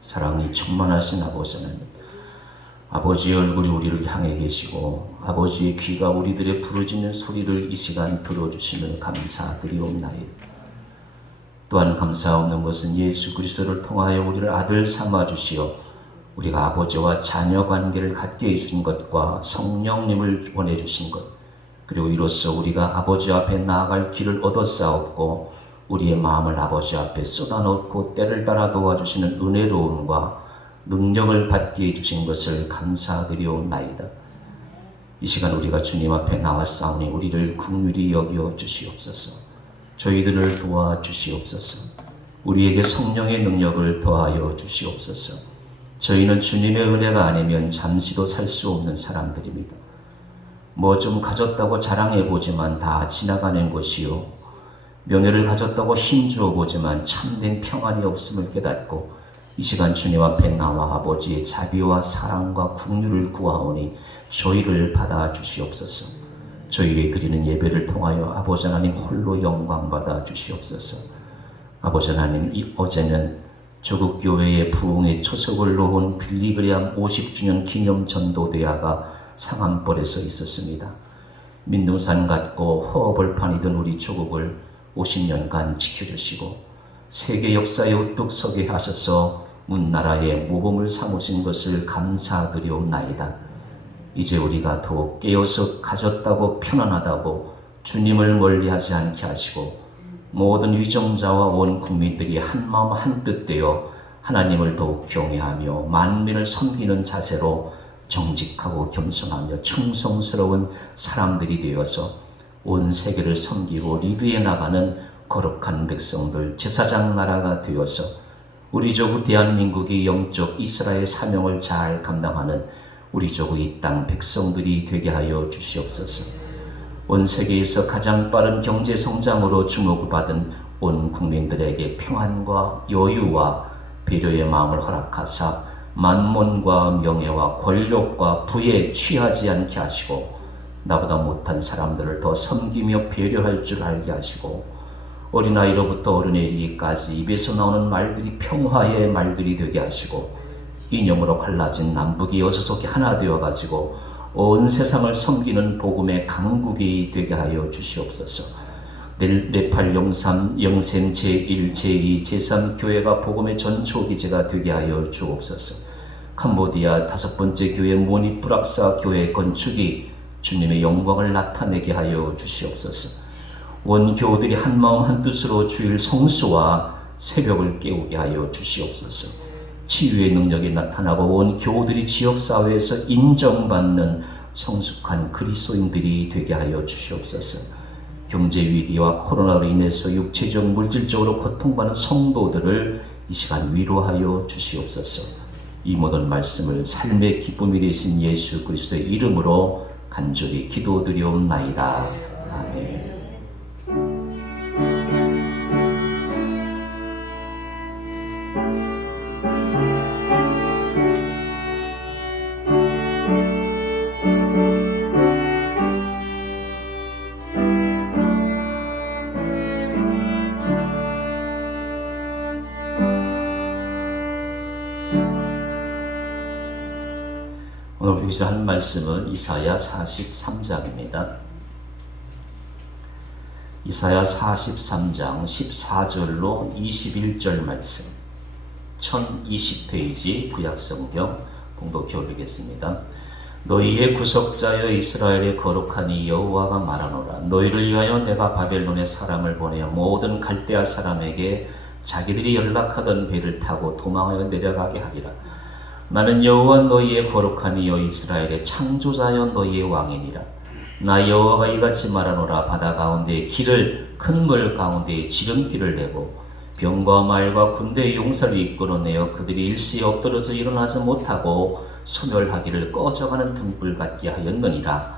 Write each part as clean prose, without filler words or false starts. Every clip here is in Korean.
사랑이 충만하신 아버지 하나님, 아버지의 얼굴이 우리를 향해 계시고 아버지의 귀가 우리들의 부르짖는 소리를 이 시간 들어주시며 감사드리옵나이다. 또한 감사 없는 것은 예수 그리스도를 통하여 우리를 아들 삼아 주시어 우리가 아버지와 자녀 관계를 갖게 해주신 것과 성령님을 보내주신 것, 그리고 이로써 우리가 아버지 앞에 나아갈 길을 얻었사옵고 우리의 마음을 아버지 앞에 쏟아놓고 때를 따라 도와주시는 은혜로움과 능력을 받게 해주신 것을 감사드리옵나이다. 이 시간 우리가 주님 앞에 나왔사오니 우리를 긍휼히 여겨 주시옵소서. 저희들을 도와주시옵소서. 우리에게 성령의 능력을 더하여 주시옵소서. 저희는 주님의 은혜가 아니면 잠시도 살 수 없는 사람들입니다. 뭐 좀 가졌다고 자랑해보지만 다 지나가는 것이요, 명예를 가졌다고 힘주어 보지만 참된 평안이 없음을 깨닫고 이 시간 주님 앞에 나와 아버지의 자비와 사랑과 긍휼을 구하오니 저희를 받아 주시옵소서. 저희에게 드리는 예배를 통하여 아버지 하나님 홀로 영광 받아 주시옵소서. 아버지 하나님, 어제는 조국 교회의 부흥의 초석을 놓은 빌리그레암 50주년 기념 전도대회가 상암벌에서 있었습니다. 민둥산 같고 허벌판이던 우리 조국을 50년간 지켜주시고 세계 역사에 우뚝 서게 하셔서 문나라의 모범을 삼으신 것을 감사드리옵나이다. 이제 우리가 더욱 깨어서 가졌다고 편안하다고 주님을 멀리하지 않게 하시고 모든 위정자와 온 국민들이 한마음 한뜻 되어 하나님을 더욱 경외하며 만민을 섬기는 자세로 정직하고 겸손하며 충성스러운 사람들이 되어서 온 세계를 섬기고 리드해 나가는 거룩한 백성들, 제사장 나라가 되어서 우리 조국 대한민국이 영적 이스라엘 사명을 잘 감당하는 우리 조국 이 땅 백성들이 되게 하여 주시옵소서. 온 세계에서 가장 빠른 경제 성장으로 주목을 받은 온 국민들에게 평안과 여유와 배려의 마음을 허락하사 만몬과 명예와 권력과 부에 취하지 않게 하시고 나보다 못한 사람들을 더 섬기며 배려할 줄 알게 하시고 어린아이로부터 어른에 이르기까지 입에서 나오는 말들이 평화의 말들이 되게 하시고 이념으로 갈라진 남북이 어수선히 하나 되어가지고 온 세상을 섬기는 복음의 강국이 되게 하여 주시옵소서. 네팔 영삼 영생 제1, 제2, 제3 교회가 복음의 전초기제가 되게 하여 주옵소서. 캄보디아 5번째 교회 모니 프락사 교회 건축이 주님의 영광을 나타내게 하여 주시옵소서. 온 교우들이 한마음 한뜻으로 주일 성수와 새벽을 깨우게 하여 주시옵소서. 치유의 능력이 나타나고 온 교우들이 지역사회에서 인정받는 성숙한 그리스도인들이 되게 하여 주시옵소서. 경제위기와 코로나로 인해서 육체적 물질적으로 고통받는 성도들을 이 시간 위로하여 주시옵소서. 이 모든 말씀을 삶의 기쁨이 되신 예수 그리스도의 이름으로 간절히 기도드리옵나이다. 아멘. 오늘 여기서 한 말씀은 이사야 43장입니다. 이사야 43장 14절로 21절 말씀, 1020페이지 구약성경 봉독해 올리겠습니다. 너희의 구속자여 이스라엘의 거룩하니 여호와가 말하노라. 너희를 위하여 내가 바벨론에 사람을 보내어 모든 갈대아 사람에게 자기들이 연락하던 배를 타고 도망하여 내려가게 하리라. 나는 여호와 너희의 거룩한 이여 이스라엘의 창조자여 너희의 왕이니라. 나 여호와가 이같이 말하노라. 바다 가운데의 길을 큰 물 가운데에 지름길을 내고 병과 말과 군대의 용사를 이끌어내어 그들이 일시에 엎드러져 일어나지 못하고 소멸하기를 꺼져가는 등불 같게 하였느니라.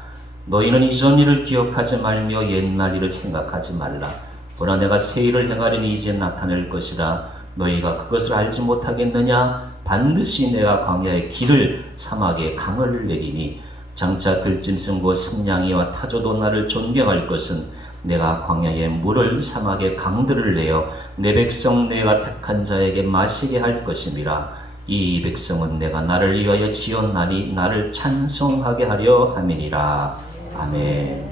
너희는 이전 일을 기억하지 말며 옛날 일을 생각하지 말라. 보라 내가 새 일을 행하려니 이제 나타낼 것이라. 너희가 그것을 알지 못하겠느냐? 반드시 내가 광야의 길을 사막에 강을 내리니 장차 들짐승과 승냥이와 타조도 나를 존경할 것은 내가 광야에 물을 사막에 강들을 내어 내 백성 내가 택한 자에게 마시게 할 것임이라. 이 백성은 내가 나를 위하여 지었나니 나를 찬송하게 하려 함이니라. 아멘.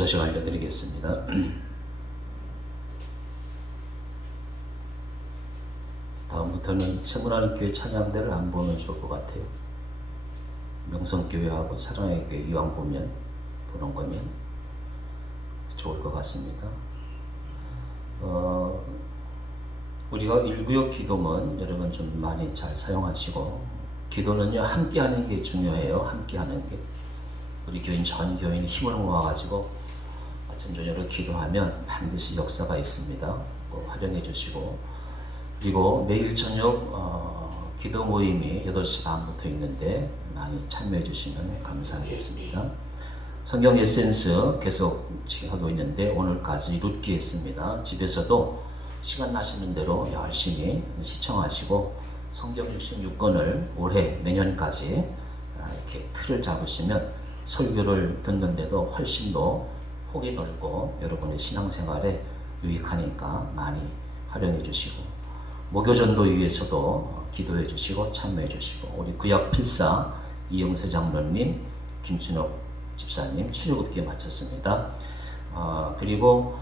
소식 알려드리겠습니다. 다음부터는 세문하는 교회 찬양대를 안 보면 좋을 것 같아요. 명성교회하고 사랑의 교회 이왕 보는 거면 좋을 것 같습니다. 우리가 일구역 기도문 여러분 좀 많이 잘 사용하시고, 기도는요 함께 하는 게 중요해요. 함께 하는 게. 우리 교인 전 교인이 힘을 모아가지고 아침 저녁으로 기도하면 반드시 역사가 있습니다. 활용해 주시고, 그리고 매일 저녁 기도 모임이 8시 반부터 있는데 많이 참여해 주시면 감사하겠습니다. 성경 에센스 계속 하고 있는데 오늘까지 룻기 했습니다. 집에서도 시간 나시는 대로 열심히 시청하시고 성경 66권을 올해 내년까지 이렇게 틀을 잡으시면 설교를 듣는데도 훨씬 더 폭이 넓고 여러분의 신앙생활에 유익하니까 많이 활용해 주시고, 목요전도 위해서도 기도해 주시고 참여해 주시고, 우리 구약 필사 이영세 장로님, 김준옥 집사님 출애굽기에 마쳤습니다. 그리고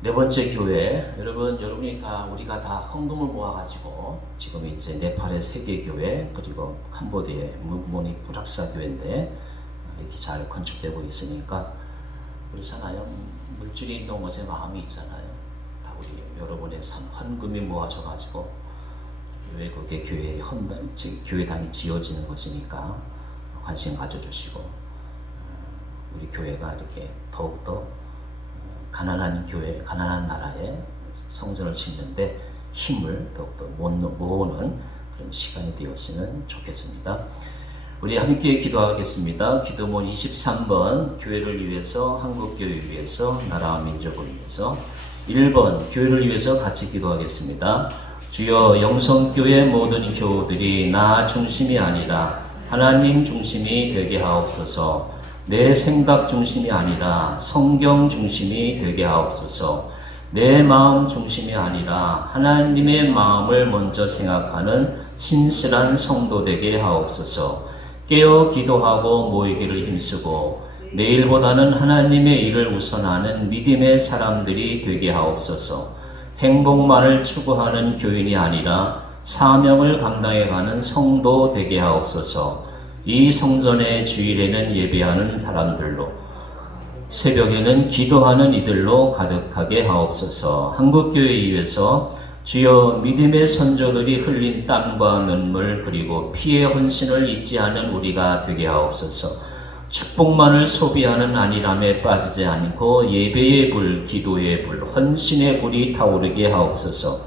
네 번째 교회, 여러분이 다, 우리가 다 헌금을 모아가지고 지금 이제 네팔의 세계교회, 그리고 캄보디아의 무모니 불악사 교회인데 이렇게 잘 건축되고 있으니까 그렇잖아요. 물질이 있는 것에 마음이 있잖아요. 다 우리 여러분의 헌금이 모아져가지고 외국의 교회에 교회당이 지어지는 것이니까 관심 가져주시고, 우리 교회가 이렇게 더욱더 가난한 교회, 가난한 나라에 성전을 짓는데 힘을 더욱더 모으는 그런 시간이 되었으면 좋겠습니다. 우리 함께 기도하겠습니다. 기도문 23번, 교회를 위해서, 한국교회를 위해서, 나라와 민족을 위해서. 1번, 교회를 위해서 같이 기도하겠습니다. 주여, 영성교회 모든 교우들이 나 중심이 아니라 하나님 중심이 되게 하옵소서. 내 생각 중심이 아니라 성경 중심이 되게 하옵소서. 내 마음 중심이 아니라 하나님의 마음을 먼저 생각하는 신실한 성도 되게 하옵소서. 깨어 기도하고 모이기를 힘쓰고 내일보다는 하나님의 일을 우선하는 믿음의 사람들이 되게 하옵소서. 행복만을 추구하는 교인이 아니라 사명을 감당해가는 성도 되게 하옵소서. 이 성전의 주일에는 예배하는 사람들로, 새벽에는 기도하는 이들로 가득하게 하옵소서. 한국교회 위해서 주여, 믿음의 선조들이 흘린 땀과 눈물 그리고 피의 헌신을 잊지 않은 우리가 되게 하옵소서. 축복만을 소비하는 안일함에 빠지지 않고 예배의 불, 기도의 불, 헌신의 불이 타오르게 하옵소서.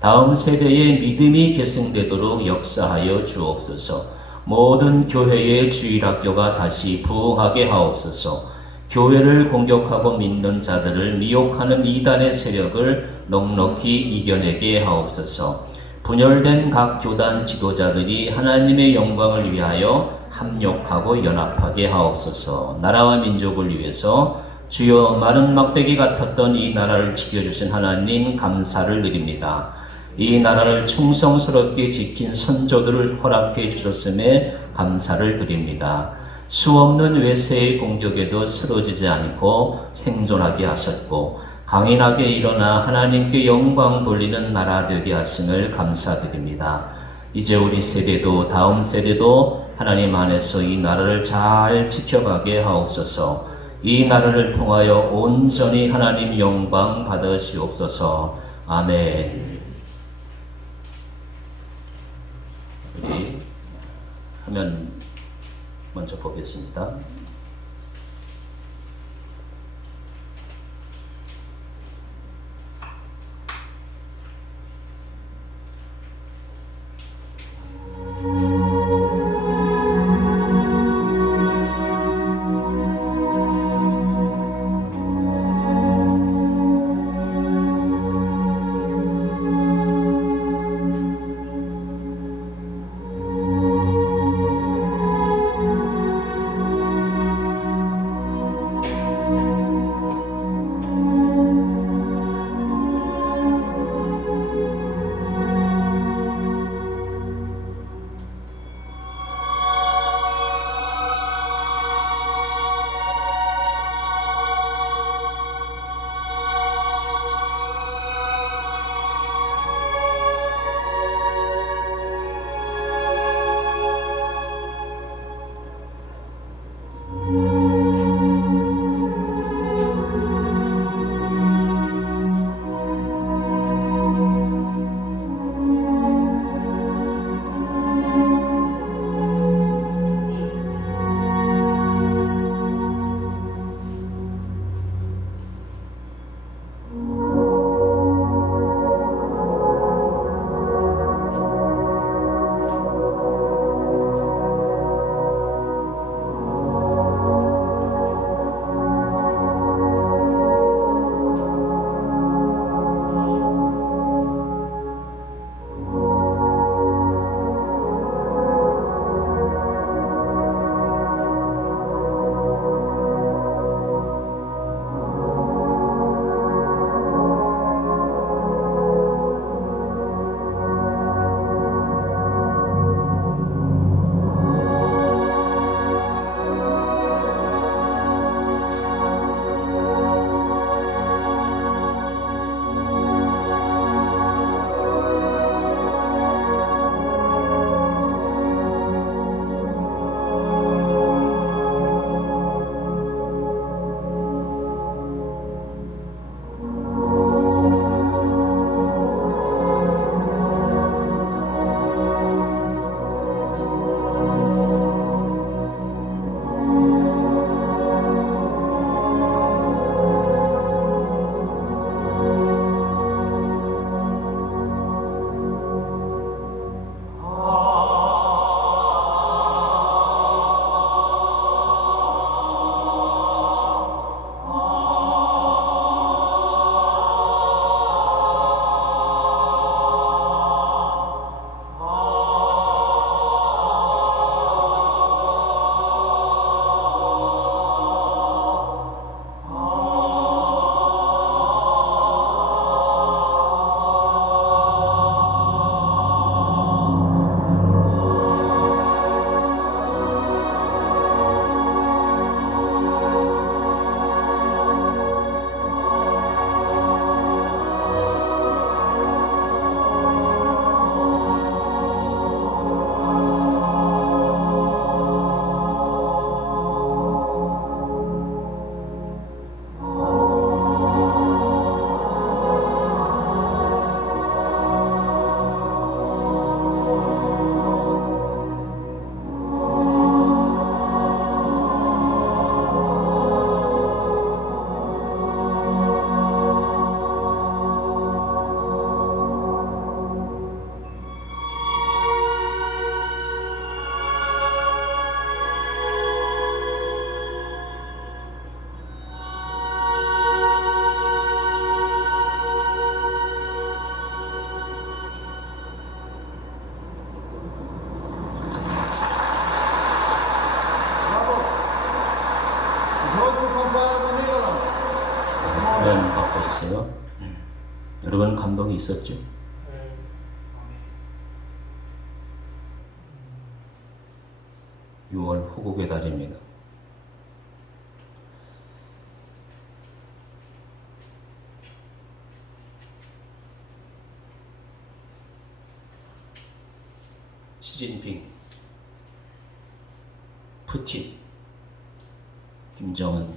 다음 세대의 믿음이 계승되도록 역사하여 주옵소서. 모든 교회의 주일학교가 다시 부흥하게 하옵소서. 교회를 공격하고 믿는 자들을 미혹하는 이단의 세력을 넉넉히 이겨내게 하옵소서. 분열된 각 교단 지도자들이 하나님의 영광을 위하여 합력하고 연합하게 하옵소서. 나라와 민족을 위해서 주여, 마른 막대기 같았던 이 나라를 지켜주신 하나님 감사를 드립니다. 이 나라를 충성스럽게 지킨 선조들을 허락해 주셨음에 감사를 드립니다. 수없는 외세의 공격에도 쓰러지지 않고 생존하게 하셨고 강인하게 일어나 하나님께 영광 돌리는 나라 되게 하심을 감사드립니다. 이제 우리 세대도 다음 세대도 하나님 안에서 이 나라를 잘 지켜가게 하옵소서. 이 나라를 통하여 온전히 하나님 영광 받으시옵소서. 아멘. 우리 화면 먼저 보겠습니다. 감동이 있었죠. 6월 호국의 달입니다. 시진핑, 푸틴, 김정은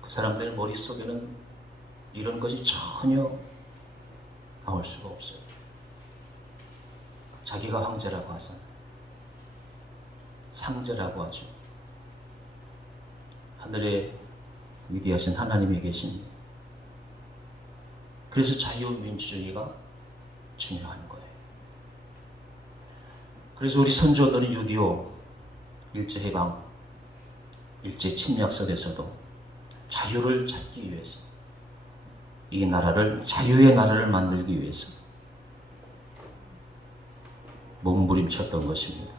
그 사람들 머릿속에는 이런 것이 전혀 나올 수가 없어요. 자기가 황제라고 하잖아요. 상제라고 하죠. 하늘에 위대하신 하나님이 계십니다. 그래서 자유민주주의가 중요한 거예요. 그래서 우리 선조들은 6.25 일제해방, 일제침략설에서도 자유를 찾기 위해서, 이 나라를 자유의 나라를 만들기 위해서 몸부림쳤던 것입니다.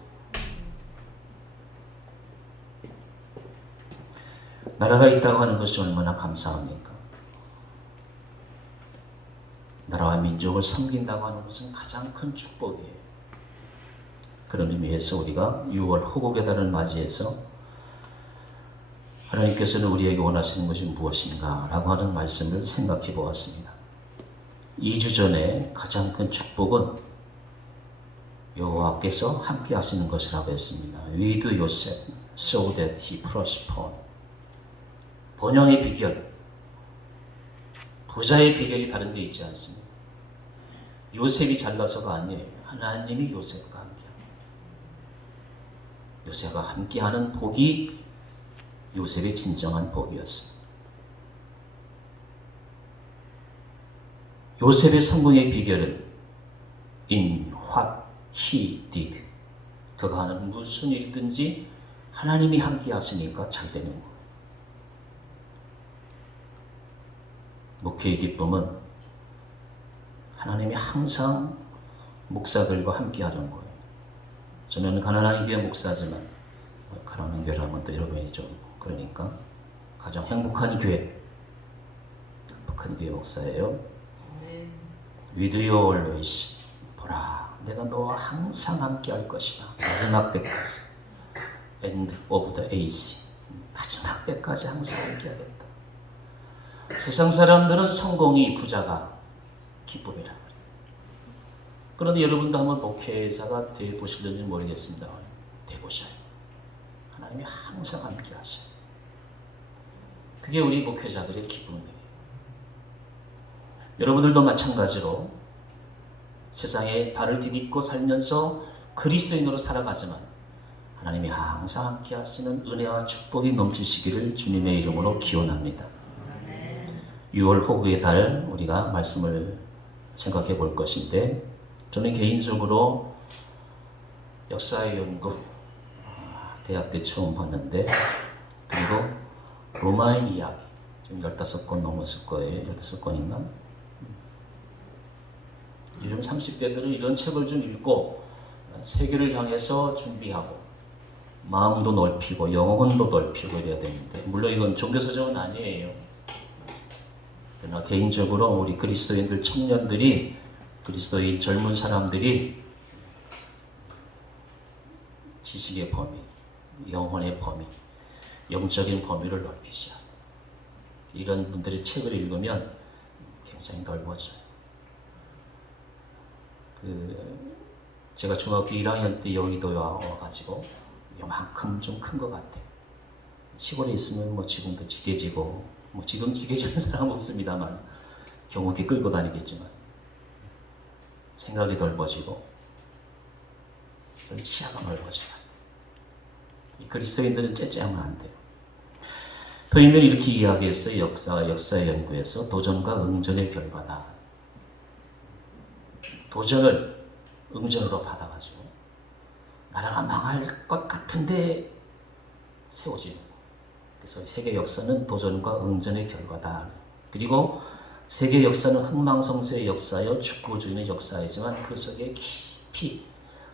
나라가 있다고 하는 것이 얼마나 감사합니까? 나라와 민족을 섬긴다고 하는 것은 가장 큰 축복이에요. 그런 의미에서 우리가 6월 호국의 달을 맞이해서 하나님께서는 우리에게 원하시는 것이 무엇인가 라고 하는 말씀을 생각해 보았습니다. 2주 전에 가장 큰 축복은 여호와께서 함께 하시는 것이라고 했습니다. With Joseph so that he prospered. 번영의 비결, 부자의 비결이 다른 데 있지 않습니다. 요셉이 잘나서가 아니에요. 하나님이 요셉과 함께합니다. 요셉과 함께하는 복이 요셉의 진정한 복이었습니다. 요셉의 성공의 비결은 in what he did. 그가 하는 무슨 일이든지 하나님이 함께 하시니까 잘 되는 거예요. 목회의 기쁨은 하나님이 항상 목사들과 함께 하는 거예요. 저는 가난한 교회 목사지만, 가난한 교회라면 또 여러분이 좀 그러니까 가장 행복한 교회 목사예요. With you always. 보라, 내가 너와 항상 함께 할 것이다. 마지막 때까지. End of the age. 마지막 때까지 항상 함께 하겠다. 세상 사람들은 성공이, 부자가 기쁨이라 그래요. 그런데 여러분도 한번 목회자가 되어보실는지 모르겠습니다. 되보셔요. 하나님이 항상 함께 하셔요. 그게 우리 목회자들의 기쁨이에요. 여러분들도 마찬가지로 세상에 발을 디딛고 살면서 그리스도인으로 살아가지만 하나님이 항상 함께 하시는 은혜와 축복이 넘치시기를 주님의 이름으로 기원합니다. 6월 호국의 달 우리가 말씀을 생각해 볼 것인데, 저는 개인적으로 역사의 연구 대학 때 처음 봤는데, 그리고 로마인 이야기 지금 15권 넘었을 거예요. 15권인가? 요즘 30대들은 이런 책을 좀 읽고 세계를 향해서 준비하고 마음도 넓히고 영혼도 넓히고 이래야 되는데, 물론 이건 종교서적은 아니에요. 그러나 개인적으로 우리 그리스도인들 청년들이, 그리스도인 젊은 사람들이 지식의 범위, 영혼의 범위, 영적인 범위를 넓히셔야 해요. 이런 분들의 책을 읽으면 굉장히 넓어져요. 제가 중학교 1학년 때 여의도에 와가지고 요만큼 좀 큰 것 같아요. 시골에 있으면 뭐 지금도 지게지고, 뭐 지금 지게지는 사람은 없습니다만 경운기 끌고 다니겠지만 생각이 넓어지고 시야가 넓어져요. 이 그리스도인들은 째째하면 안 돼요. 토인은 이렇게 이야기했어요. 역사의 연구에서 도전과 응전의 결과다. 도전을 응전으로 받아가지고 나라가 망할 것 같은데 세워지는 거예요. 그래서 세계 역사는 도전과 응전의 결과다. 그리고 세계 역사는 흥망성쇠의 역사요, 축구주의의 역사이지만 그 속에 깊이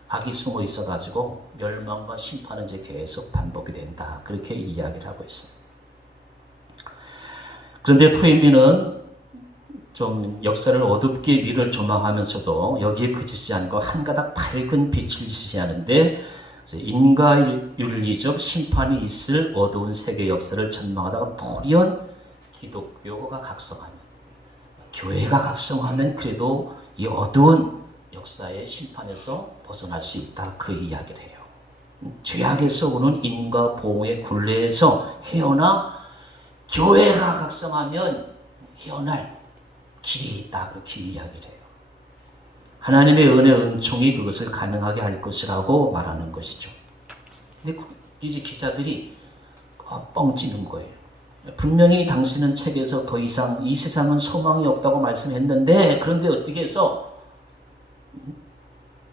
악이 숨어 있어가지고 멸망과 심판은 이제 계속 반복이 된다. 그렇게 이야기를 하고 있습니다. 그런데 토인비는 좀 역사를 어둡게 미를 조망하면서도 여기에 그치지 않고 한 가닥 밝은 빛을 지시하는데, 인과윤리적 심판이 있을 어두운 세계 역사를 전망하다가 돌연 기독교가 각성하면, 교회가 각성하면 그래도 이 어두운 역사의 심판에서 벗어날 수 있다, 그 이야기를 해요. 죄악에서 오는 인과 보호의 굴레에서 헤어나 교회가 각성하면 헤어날 길이 있다, 그렇게 이야기를 해요. 하나님의 은혜, 은총이 그것을 가능하게 할 것이라고 말하는 것이죠. 근데 이제 기자들이 뻥 찌는 거예요. 분명히 당신은 책에서 더 이상 이 세상은 소망이 없다고 말씀했는데, 그런데 어떻게 해서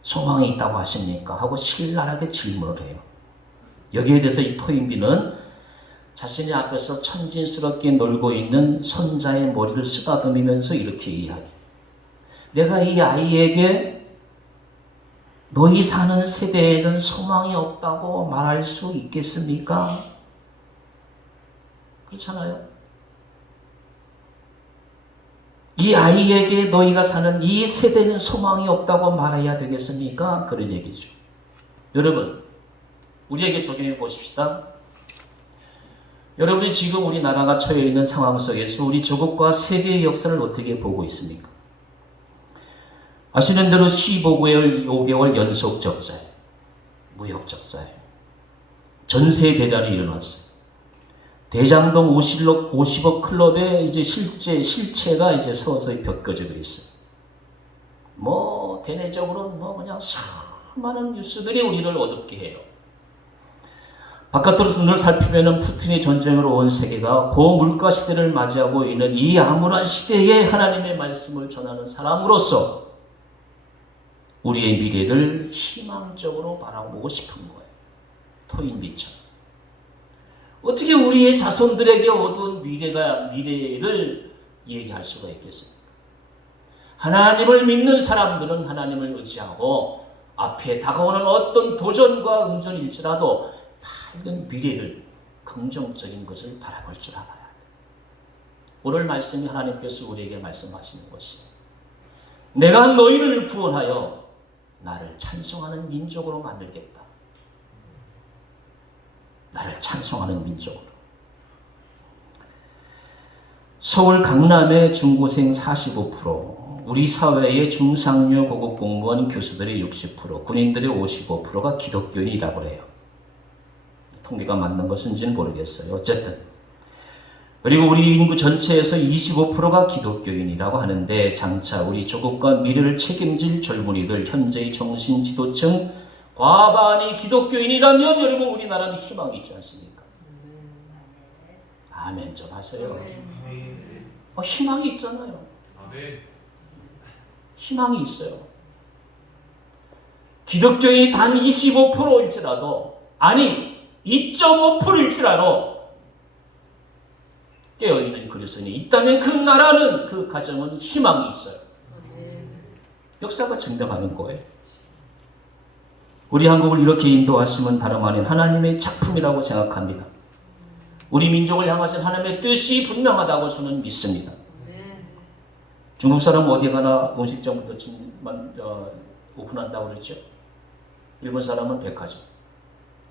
소망이 있다고 하십니까? 하고 신랄하게 질문을 해요. 여기에 대해서 이 토인비는 자신의 앞에서 천진스럽게 놀고 있는 손자의 머리를 쓰다듬으면서 이렇게 이야기해요. 내가 이 아이에게 너희 사는 세대에는 소망이 없다고 말할 수 있겠습니까? 그렇잖아요. 이 아이에게 너희가 사는 이 세대는 소망이 없다고 말해야 되겠습니까? 그런 얘기죠. 여러분, 우리에게 적용해 보십시다. 여러분이 지금 우리나라가 처해 있는 상황 속에서 우리 조국과 세계의 역사를 어떻게 보고 있습니까? 아시는 대로 15개월, 5개월 연속 적자예요. 무역 적자예요. 전세 대란이 일어났어요. 대장동 50억 클럽에 이제 실체가 이제 서서히 벗겨져 있어요. 대내적으로 그냥 수많은 뉴스들이 우리를 어둡게 해요. 바깥으로 눈을 살피면 푸틴의 전쟁으로 온 세계가 고물가 시대를 맞이하고 있는 이 암울한 시대에 하나님의 말씀을 전하는 사람으로서 우리의 미래를 희망적으로 바라보고 싶은 거예요. 토인비처럼. 어떻게 우리의 자손들에게 어두운 미래를 얘기할 수가 있겠습니까? 하나님을 믿는 사람들은 하나님을 의지하고 앞에 다가오는 어떤 도전과 응전일지라도 밝은 미래를, 긍정적인 것을 바라볼 줄 알아야 돼. 오늘 말씀이 하나님께서 우리에게 말씀하시는 것이, 내가 너희를 구원하여 나를 찬송하는 민족으로 만들겠다. 나를 찬송하는 민족으로. 서울 강남의 중고생 45%, 우리 사회의 중상류 고급 공무원 교수들의 60%, 군인들의 55%가 기독교인이라고 해요. 통계가 맞는 것인지는 모르겠어요. 어쨌든. 그리고 우리 인구 전체에서 25%가 기독교인이라고 하는데, 장차 우리 조국과 미래를 책임질 젊은이들, 현재의 정신 지도층 과반이 기독교인이라면 여러분 우리나라는 희망이 있지 않습니까? 아멘 좀 하세요. 희망이 있잖아요. 희망이 있어요. 기독교인이 단 25%일지라도, 아니 2.5%일지라도 깨어있는 그리스도인이 있다면 그 나라는, 그 가정은 희망이 있어요. 역사가 증명하는 거예요. 우리 한국을 이렇게 인도하시면 다름 아닌 하나님의 작품이라고 생각합니다. 우리 민족을 향하신 하나님의 뜻이 분명하다고 저는 믿습니다. 중국 사람 어디 가나 음식점부터 오픈한다고 그랬죠. 일본 사람은 백화점.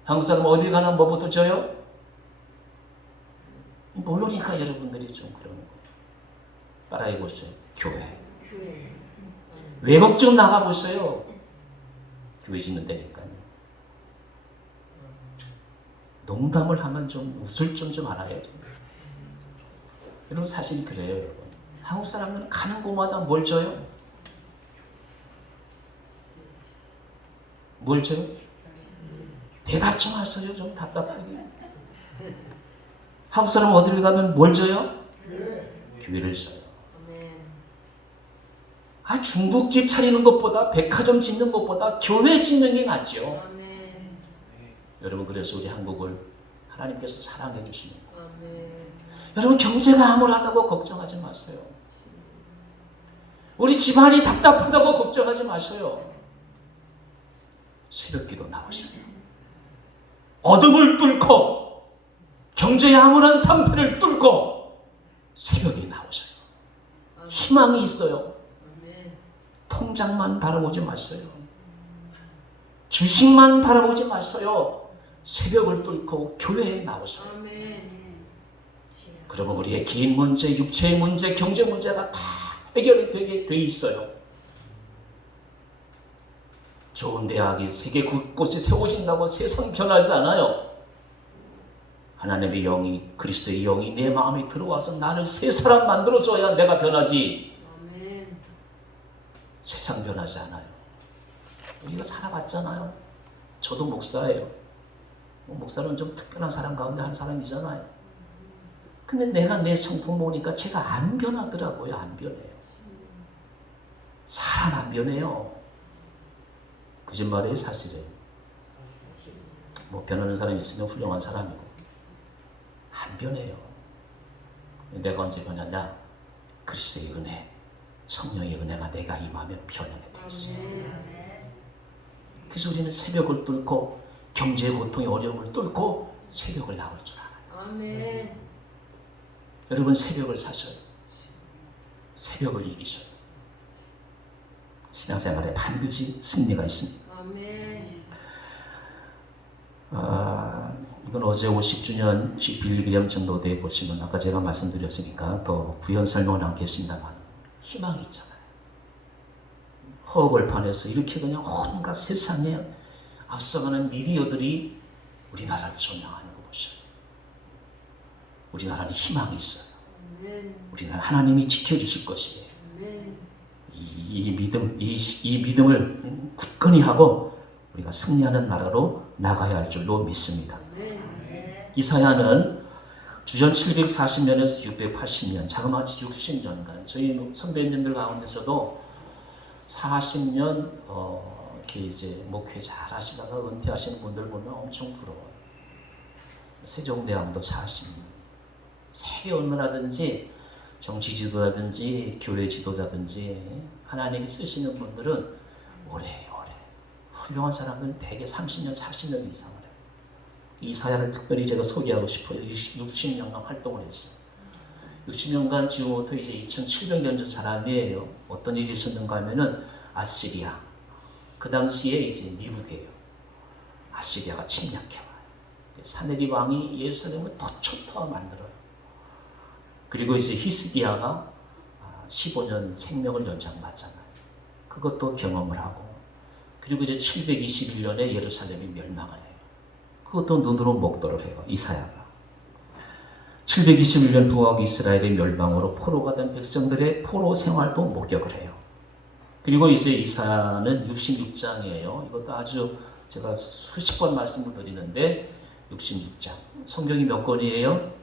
한국 사람 어디 가나 뭐부터 져요? 모르니까 여러분들이 좀 그러는 거예요. 따라해보세요. 교회. 외국 좀 나가보세요. 교회 짓는 데니까요. 농담을 하면 좀 웃을 좀 알아야 돼요. 여러분 사실 그래요. 여러분. 한국 사람은 가는 곳마다 뭘 줘요? 뭘 줘요? 대답 좀 하세요. 좀 답답하게. 한국 사람 어디를 가면 뭘 줘요? 교회를 줘요. 중국집 차리는 것보다, 백화점 짓는 것보다 교회 짓는 게 낫죠. 여러분, 그래서 우리 한국을 하나님께서 사랑해 주시는 거예요. 여러분, 경제가 암울하다고 걱정하지 마세요. 우리 집안이 답답하다고 걱정하지 마세요. 새벽기도 나오시면 어둠을 뚫고, 경제의 암울한 상태를 뚫고 새벽에 나오셔요. 희망이 있어요. 통장만 바라보지 마세요. 주식만 바라보지 마세요. 새벽을 뚫고 교회에 나오세요. 그러면 우리의 개인 문제, 육체의 문제, 경제 문제가 다 해결되게 돼 있어요. 좋은 대학이 세계 곳곳에 세워진다고 세상 변하지 않아요. 하나님의 영이, 그리스도의 영이 내 마음에 들어와서 나를 새 사람 만들어줘야 내가 변하지. 세상 변하지 않아요. 우리가 살아봤잖아요. 저도 목사예요. 목사는 좀 특별한 사람 가운데 한 사람이잖아요. 근데 내가 내 성품 보니까 제가 안 변하더라고요. 안 변해요. 사람 안 변해요. 거짓말이에요, 사실은. 뭐 변하는 사람이 있으면 훌륭한 사람이고. 안 변해요. 내가 언제 변하냐? 그리스도의 은혜, 성령의 은혜가 내가 임하면 변하게 되어 있어요. 그래서 우리는 새벽을 뚫고 경제의 고통의 어려움을 뚫고 새벽을 나올 줄 알아요. 아멘. 여러분 새벽을 사셔요. 새벽을 이기셔요. 신앙생활에 반드시 승리가 있습니다. 아멘. 이건 어제 50주년 빌리그램 전도대에 보시면 아까 제가 말씀드렸으니까 더 부연 설명은 않겠습니다만 희망이 있잖아요. 허벌판에서 이렇게 그냥 온갖 세상에 앞서가는 미디어들이 우리나라를 조명하는 거 보셔요. 우리나라는 희망이 있어요. 우리나라 하나님이 지켜주실 것이에요. 이 믿음을 굳건히 하고 우리가 승리하는 나라로 나가야 할 줄로 믿습니다. 이사야는 주전 740년에서 680년, 자그마치 60년간 저희 선배님들 가운데서도 40년 이렇게 이제 목회 잘 하시다가 은퇴하시는 분들 보면 엄청 부러워요. 세종대왕도 40년. 세계 어느 나라든지 정치 지도자든지 교회 지도자든지 하나님이 쓰시는 분들은 오래오래 훌륭한 사람들은 대개 30년, 40년 이상을 해요. 이사야를 특별히 제가 소개하고 싶어요. 60년간 활동을 했어요. 60년간 지금부터 이제 2700년 전 사람이에요. 어떤 일이 있었는가 하면은 아시리아. 그 당시에 이제 미국이에요. 아시리아가 침략해와요. 사네립 왕이 예루살렘을 도초토화 만들어요. 그리고 이제 히스기야가 15년 생명을 연장받잖아요. 그것도 경험을 하고, 그리고 이제 721년에 예루살렘이 멸망을 해요. 그것도 눈으로 목도를 해요. 이사야가. 721년 북왕 이스라엘의 멸망으로 포로가 된 백성들의 포로 생활도 목격을 해요. 그리고 이제 이사야는 66장이에요. 이것도 아주 제가 수십 번 말씀을 드리는데 66장. 성경이 몇 권이에요?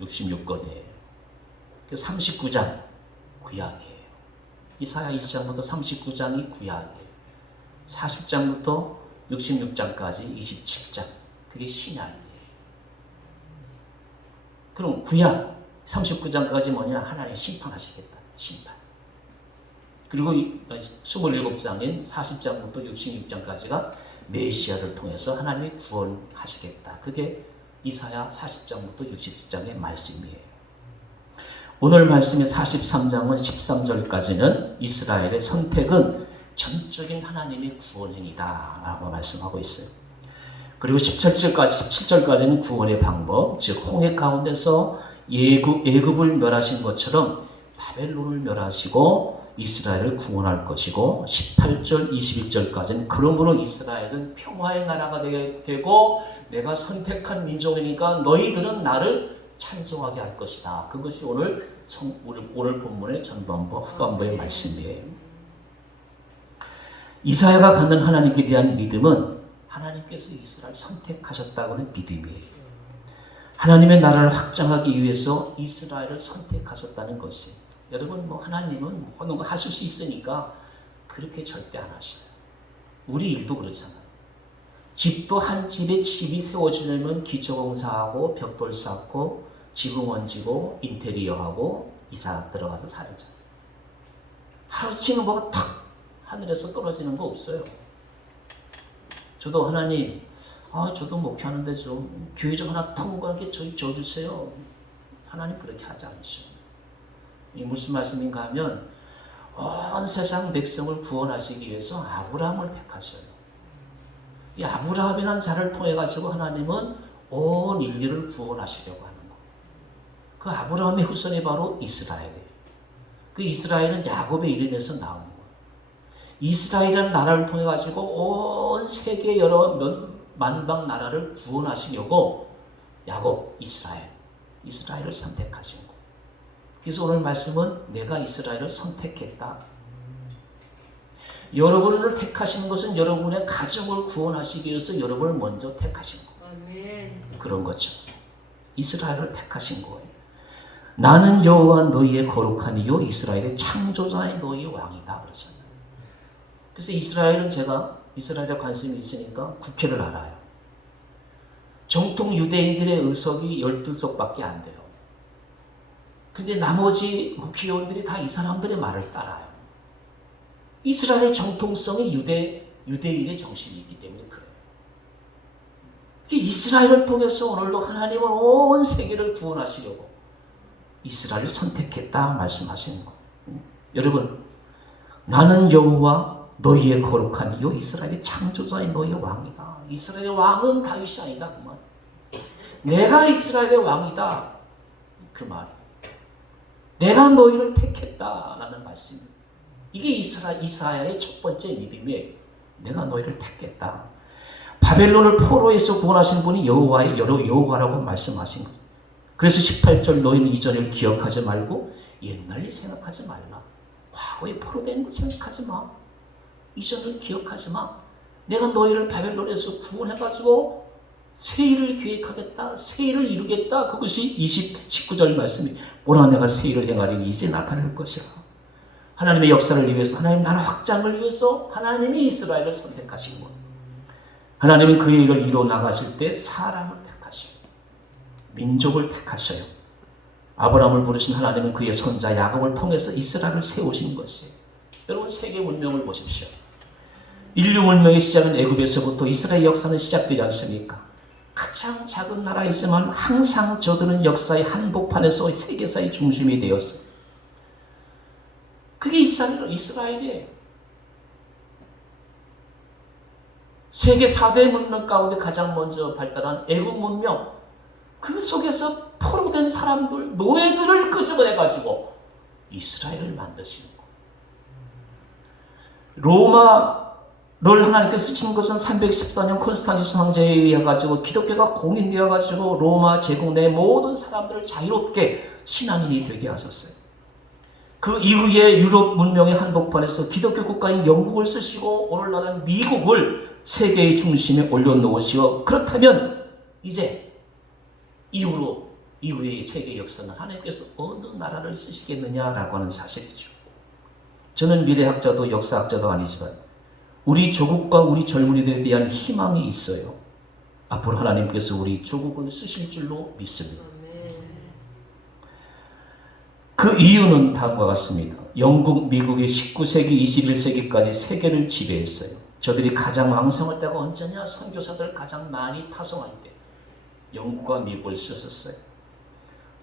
66권이에요. 39장 구약이에요. 이사야 1장부터 39장이 구약이에요. 40장부터 66장까지 27장. 그게 신약이에요. 그럼 구약 39장까지 뭐냐? 하나님 심판하시겠다. 심판. 그리고 27장인 40장부터 66장까지가 메시아를 통해서 하나님이 구원하시겠다. 그게 이사야 40장부터 60장의 말씀이에요. 오늘 말씀의 43장은 13절까지는 이스라엘의 선택은 전적인 하나님의 구원행위다 라고 말씀하고 있어요. 그리고 17절까지는 구원의 방법, 즉 홍해 가운데서 애굽을 멸하신 것처럼 바벨론을 멸하시고 이스라엘을 구원할 것이고, 18절, 21절까지는 그러므로 이스라엘은 평화의 나라가 되고 내가 선택한 민족이니까 너희들은 나를 찬송하게 할 것이다. 그것이 오늘 본문의 전반부 후반부의 말씀이에요. 이사야가 갖는 하나님께 대한 믿음은 하나님께서 이스라엘 선택하셨다고는 믿음이에요. 하나님의 나라를 확장하기 위해서 이스라엘을 선택하셨다는 것이, 여러분 하나님은 모든 거 하실 수 있으니까 그렇게 절대 안 하셔요. 우리 일도 그렇잖아요. 집도 한 집에 집이 세워지려면 기초공사하고 벽돌 쌓고 지붕 얹고 인테리어하고 이사 들어가서 살죠. 하루치는 뭐가 탁 하늘에서 떨어지는 거 없어요. 저도 하나님, 저도 목회하는데 좀 교회 좀 하나 통과하게 저희 줘주세요. 하나님 그렇게 하지 않으십니다. 이 무슨 말씀인가 하면 온 세상 백성을 구원하시기 위해서 아브라함을 택하셔요. 이 아브라함이라는 자를 통해 가지고 하나님은 온 인류를 구원하시려고 하는 거. 그 아브라함의 후손이 바로 이스라엘이에요. 그 이스라엘은 야곱의 이름에서 나온 거예요. 이스라엘이라는 나라를 통해 가지고 온 세계 여러 만방 나라를 구원하시려고 야곱, 이스라엘을 선택하신 거예요. 그래서 오늘 말씀은 내가 이스라엘을 선택했다. 여러분을 택하신 것은 여러분의 가정을 구원하시기 위해서 여러분을 먼저 택하신 거예요. 그런 거죠. 이스라엘을 택하신 거예요. 나는 여호와 너희의 거룩한 이요 이스라엘의 창조자의 너희의 왕이다 그러잖아요. 그래서 제가 이스라엘에 관심이 있으니까 국회를 알아요. 정통 유대인들의 의석이 12석밖에 안 돼요. 근데 나머지 국회의원들이 다 이 사람들의 말을 따라요. 이스라엘의 정통성이 유대인의 정신이 있기 때문에 그래요. 이스라엘을 통해서 오늘도 하나님은 온 세계를 구원하시려고 이스라엘을 선택했다 말씀하시는 거예요. 여러분, 나는 여호와 너희의 거룩한 이요 이스라엘의 창조자의 너희의 왕이다. 이스라엘의 왕은 다윗이 아니다 그 말. 내가 이스라엘의 왕이다 그 말. 내가 너희를 택했다라는 말씀입니다. 이게 이사야의 첫 번째 믿음이에요. 내가 너희를 택했다. 바벨론을 포로에서 구원하신 분이 여호와라고 말씀하신 거예요. 그래서 18절 너희는 이전을 기억하지 말고 옛날 일 생각하지 말라. 과거에 포로된 거 생각하지 마. 이전을 기억하지 마. 내가 너희를 바벨론에서 구원해가지고 새 일을 계획하겠다. 새 일을 이루겠다. 그것이 19절 말씀이 오라 내가 새 일을 행하리니 이제 나타날 것이라. 하나님의 역사를 위해서 하나님 나라 확장을 위해서 하나님이 이스라엘을 선택하신 거예요. 하나님은 그의 일을 이루어 나가실 때 사람을 택하시고 민족을 택하셔요. 아브라함을 부르신 하나님은 그의 손자 야곱을 통해서 이스라엘을 세우신 것이에요. 여러분 세계 문명을 보십시오. 인류 문명의 시작은 애굽에서부터 이스라엘 역사는 시작되지 않습니까? 가장 작은 나라이지만 항상 저들은 역사의 한복판에서 세계사의 중심이 되었어요. 그게 이스라엘이에요. 세계 4대 문명 가운데 가장 먼저 발달한 애굽 문명, 그 속에서 포로된 사람들, 노예들을 끄집어내가지고 이스라엘을 만드시는 거예요. 로마를 하나님께서 친 것은 314년 콘스탄티누스 황제에 의해 가지고 기독교가 공인되어 가지고 로마 제국 내 모든 사람들을 자유롭게 신앙인이 되게 하셨어요. 그 이후에 유럽 문명의 한복판에서 기독교 국가인 영국을 쓰시고 오늘날은 미국을 세계의 중심에 올려놓으시고, 그렇다면 이제 이후의 세계 역사는 하나님께서 어느 나라를 쓰시겠느냐라고 하는 사실이죠. 저는 미래학자도 역사학자도 아니지만 우리 조국과 우리 젊은이들에 대한 희망이 있어요. 앞으로 하나님께서 우리 조국을 쓰실 줄로 믿습니다. 그 이유는 다음과 같습니다. 영국, 미국이 19세기, 21세기까지 세계를 지배했어요. 저들이 가장 왕성할 때가 언제냐? 선교사들 가장 많이 파송할 때 영국과 미국을 쓰셨어요.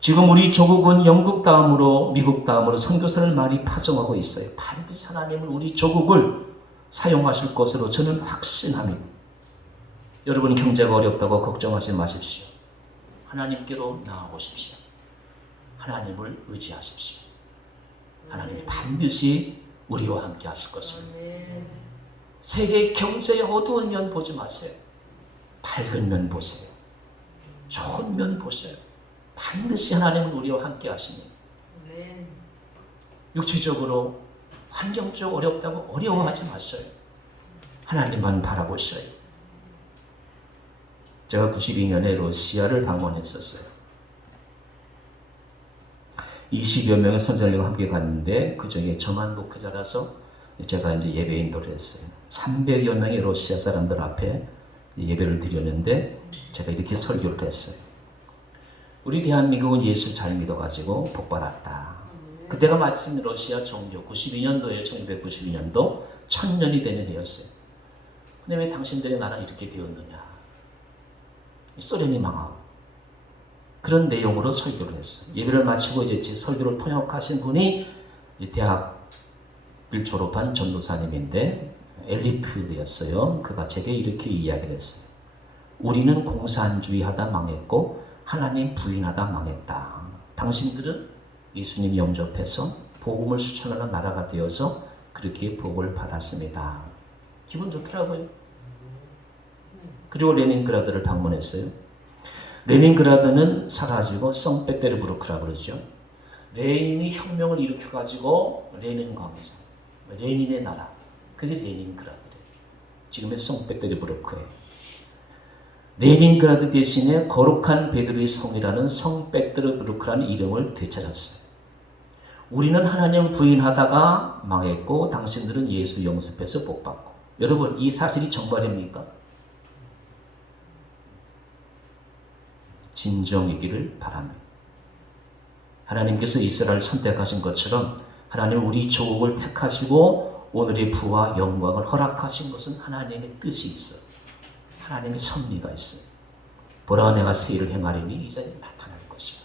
지금 우리 조국은 영국 다음으로 미국 다음으로 선교사를 많이 파송하고 있어요. 반드시 하나님은 우리 조국을 사용하실 것으로 저는 확신합니다. 여러분 경제가 어렵다고 걱정하지 마십시오. 하나님께로 나아오십시오. 하나님을 의지하십시오. 하나님이 반드시 우리와 함께 하실 것입니다. 세계 경제의 어두운 면 보지 마세요. 밝은 면 보세요. 좋은 면 보세요. 반드시 하나님은 우리와 함께 하십니다. 육체적으로 환경적 어렵다고 어려워하지 마세요. 하나님만 바라보셔요. 제가 92년에 러시아를 방문했었어요. 20여 명의 선생님과 함께 갔는데 그 중에 저만 목회자라서 제가 이제 예배 인도를 했어요. 300여 명의 러시아 사람들 앞에 예배를 드렸는데 제가 이렇게 설교를 했어요. 우리 대한민국은 예수 잘 믿어가지고 복받았다. 그때가 마침 러시아 정교 92년도에 1992년도 1000년이 되는 해였어요. 근데 왜 당신들의 나라는 이렇게 되었느냐? 소련이 망하고 그런 내용으로 설교를 했어요. 예배를 마치고 이제 제 설교를 통역하신 분이 대학을 졸업한 전도사님인데 엘리트였어요. 그가 제게 이렇게 이야기를 했어요. 우리는 공산주의하다 망했고 하나님 부인하다 망했다. 당신들은 예수님 영접해서 복음을 수천하는 나라가 되어서 그렇게 복을 받았습니다. 기분 좋더라고요. 그리고 레닌그라드를 방문했어요. 레닌그라드는 사라지고 성페테르부르크라고 그러죠. 레닌이 혁명을 일으켜가지고 레닌 광장, 레닌의 나라, 그게 레닌그라드래요. 지금의 성페테르부르크예요. 레닌그라드 대신에 거룩한 베드로의 성이라는 성페테르부르크라는 이름을 되찾았어요. 우리는 하나님을 부인하다가 망했고 당신들은 예수 영접해서 복받고. 여러분, 이 사실이 정말입니까? 진정이기를 바랍니다. 하나님께서 이스라엘을 선택하신 것처럼 하나님 우리 조국을 택하시고 오늘의 부와 영광을 허락하신 것은 하나님의 뜻이 있어요. 하나님의 섭리가 있어요. 보라 내가 새 일을 행하리니 이 자리에 나타날 것이야.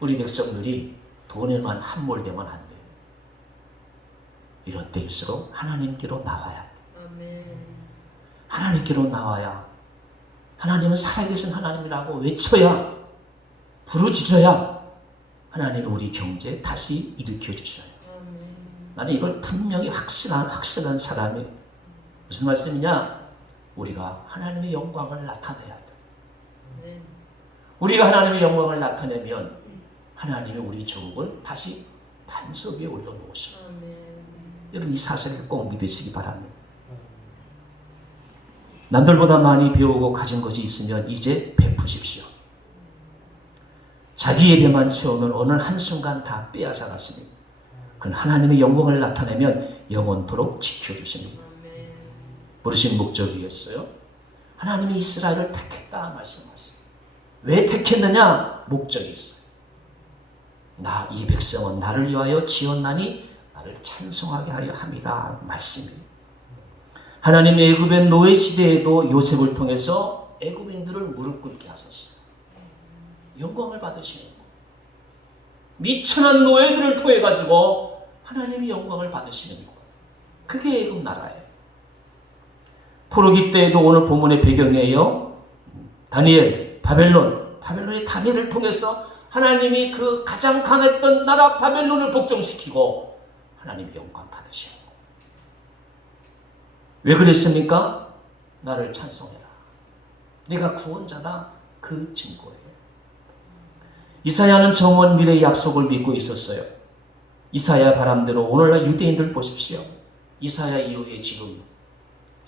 우리 백성들이 돈에만 함몰되면 안 돼요. 이럴 때일수록 하나님께로 나와야 돼. 하나님께로 나와야 하나님은 살아계신 하나님이라고 외쳐야, 부르짖어야 하나님은 우리 경제 다시 일으켜 주셔요. 나는 이걸 분명히 확실한 사람이에요. 무슨 말씀이냐? 우리가 하나님의 영광을 나타내야 돼. 우리가 하나님의 영광을 나타내면 하나님이 우리 조국을 다시 반석 위에 올려놓으셔요. 여러분, 이 사실을 꼭 믿으시기 바랍니다. 남들보다 많이 배우고 가진 것이 있으면 이제 베푸십시오. 자기의 배만 채우면 오늘 한순간 다 빼앗아 갔습니다. 그건 하나님의 영광을 나타내면 영원토록 지켜주십니다. 부르신 목적이었어요. 하나님이 이스라엘을 택했다 말씀하세요. 왜 택했느냐? 목적이 있어요. 이 백성은 나를 위하여 지었나니 나를 찬송하게 하려 함이라 말씀입니다. 하나님 애굽의 노예 시대에도 요셉을 통해서 애굽인들을 무릎 꿇게 하셨어요. 영광을 받으시는 거. 미천한 노예들을 통해 가지고 하나님이 영광을 받으시는 거. 그게 애굽 나라예요. 포로기 때에도 오늘 본문의 배경이에요. 다니엘, 바벨론의 다니엘을 통해서 하나님이 그 가장 강했던 나라 바벨론을 복종시키고 하나님의 영광 받으시는 거. 왜 그랬습니까? 나를 찬송해라. 내가 구원자다. 그 증거예요. 이사야는 정원 미래의 약속을 믿고 있었어요. 이사야 바람대로 오늘날 유대인들 보십시오. 이사야 이후에 지금